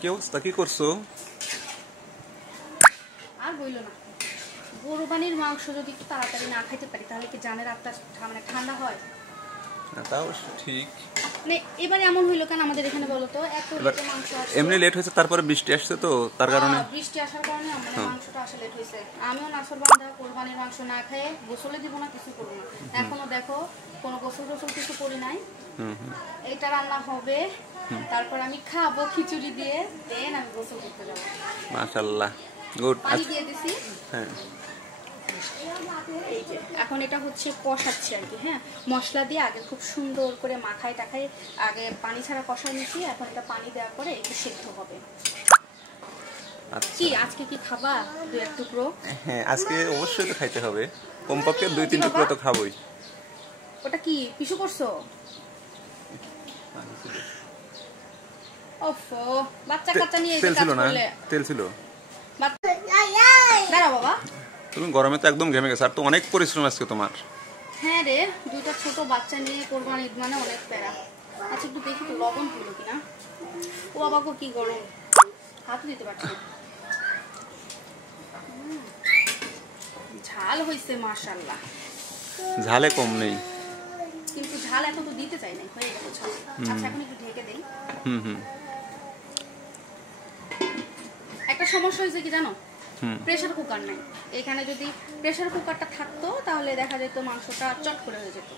কি অবস্থা, কি করছো? আর বইলো না, কোরবানির মাংস যদি একটু তাড়াতাড়ি না খাইতে পারি তাহলে কি জানের আত্মা মানে ঠান্ডা হয়? তা অবশ্য ঠিক। মানে এবারে এমন হইলো কেন আমাদের এখানে বলো তো, এত লেটে মাংস আসছে। এমনি লেট হয়েছে, তারপরে বৃষ্টি আসছে তো তার কারণে। বৃষ্টি আসার কারণে মানে মাংসটা আসলে লেট হয়েছে। আমিও নাছরবান্ধা কোরবানির মাংস না খেয়ে গোসলে দিব না, কিছু করবো না। এখনো দেখো কোনো গোসল টোসল কিছু করি নাই। এইটা রান্না হবে, তারপর আমি খাবো খিচুড়ি দিয়ে, দেন আমি গোসল করতে যাবো। মাশাআল্লাহ, গুড। পানি দিয়ে দিছি। হ্যাঁ, এই যে এখন এটা হচ্ছে কষাচ্ছি আর কি। হ্যাঁ, মশলা দিয়ে আগে খুব সুন্দর করে মাখাই টাখাই আগে পানি ছাড়া কষাই নিচ্ছি। এখন এটা পানি দেওয়ার পরে একটু সেদ্ধ হবে। কি আজকে কি খাবা? 2-1 টুকরো? হ্যাঁ, আজকে অবশ্যই তো খাইতে হবে, কমপক্ষে 2-3 টুকরো তো খাবোই। ওটা কি পিছু করছো? ওফো, বাচ্চা কাচ্চা নিয়ে এই তেল কাজ ছিল না? করলে। তেল ছিল। দাঁড়াও বাবা, তুমি গরমে তো একদম ঘেমে গেছো, আর তো অনেক পরিশ্রম আজকে তোমার। হ্যাঁ রে, 2টা ছোট বাচ্চা নিয়ে কোরবানি ঈদ মানে অনেক প্যারা। আচ্ছা একটু দেখি তো লবণ হলো কিনা। ও বাবা গো, কি গরম, হাতও দিতে পারছি না। ঝাল হয়েছে মাশাআল্লাহ, ঝালে কম নেই, কিন্তু ঝাল এত তো দিতে চাই নাই, হয়ে গেল ঝাল। আচ্ছা এখন একটু ঢেকে দেই। একটা সমস্যা হয়েছে কি জানো, প্রেসার কুকার নাই এখানে। যদি প্রেসার কুকারটা থাকতো তাহলে দেখা যেত মাংসটা চট করে হয়ে যেত।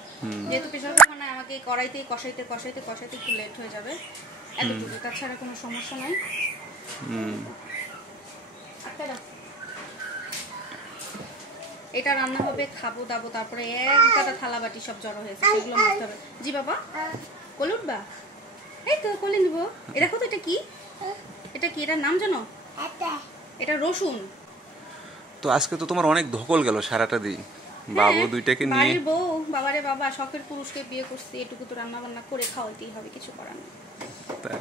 যেহেতু প্রেসার কুকার নাই, আমাকে কড়াইতে কষাইতে কষাইতে কষাইতে একটু লেট হয়ে যাবে। এতটুকু, তাছাড়া কোনো সমস্যা নাই। এটা রান্না হবে, খাবো দাবো, তারপরে এক গাদা থালা বাটি সব জড়ো হয়েছে, সেগুলো মাজতে হবে। জি বাবা, কোলে উঠবা? এই তো কোলে নিব। এ দেখো তো, এটা কি, এটা কি, এটার নাম জানো? এটা রসুন। তো আজকে তো তোমার অনেক ধকল গেল সারাটা দিন, বাবু দুইটাকে নিয়ে। বাড়ির বউ, বাবারে বাবা, শখের পুরুষকে বিয়ে করছি, এটুকু তো রান্না বান্না করে খাওয়াইতেই হবে, কিছু করার নেই। তাই,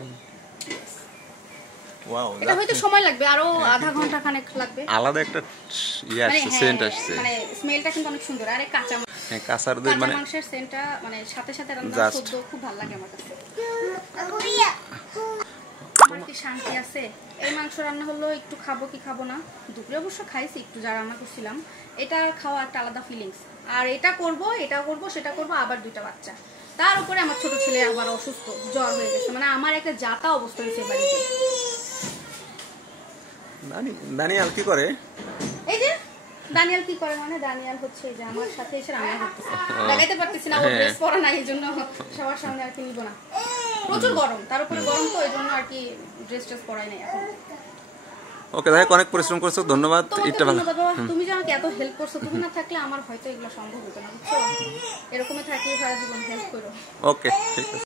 ওয়াও, এটা হয়তো সময় লাগবে, আরো আধা ঘন্টা খানেক লাগবে। আলাদা একটা ইয়ে আসছে, সেন্ট আসছে, মানে স্মেলটা কিন্তু অনেক সুন্দর। আরে কাঁচা কাঁচার দই মানে মাংসের সেন্টটা মানে সাথে সাথে রান্না শুদ্ধ খুব ভালো লাগে আমার কাছে। আমার কি শান্তি আছে। এই মাংস রান্না হলো, একটু খাবো কি খাবো না, দুপুরে অবশ্য খাইছি একটু যা রান্না করছিলাম। এটা খাওয়া একটা আলাদা ফিলিংস। আর এটা করব, এটা করব, সেটা করব, আবার 2টা বাচ্চা, তার উপরে আমার ছোট ছেলে আবার অসুস্থ, জ্বর হয়ে গেছে। মানে আমার একটা যাতা অবস্থা হয়েছে বাড়িতে। দানিয়াল কি করে? এই যে দানিয়াল কি করে মানে, দানিয়াল হচ্ছে এই যে আমার সাথে এসে রান্না করতেছে। দেখাইতে পারতেছি না, ও ড্রেস পরা নাই, এই জন্য সবার সামনে আর কি নিব না। প্রচুর গরম, তার উপরে গরম তো, এই জন্য আর কি ড্রেস ট্রেস পরাই নাই এখন। ওকে, দেখ অনেক পরিশ্রম করছো, ধন্যবাদ। এটা ভালো, তুমি যে আমাকে এত হেল্প করছো, তুমি না থাকলে আমার হয়তো এগুলো সম্ভব হতো না, বুঝছো? এরকমই থাকি সারা জীবন, হেল্প করো। ওকে, ঠিক আছে।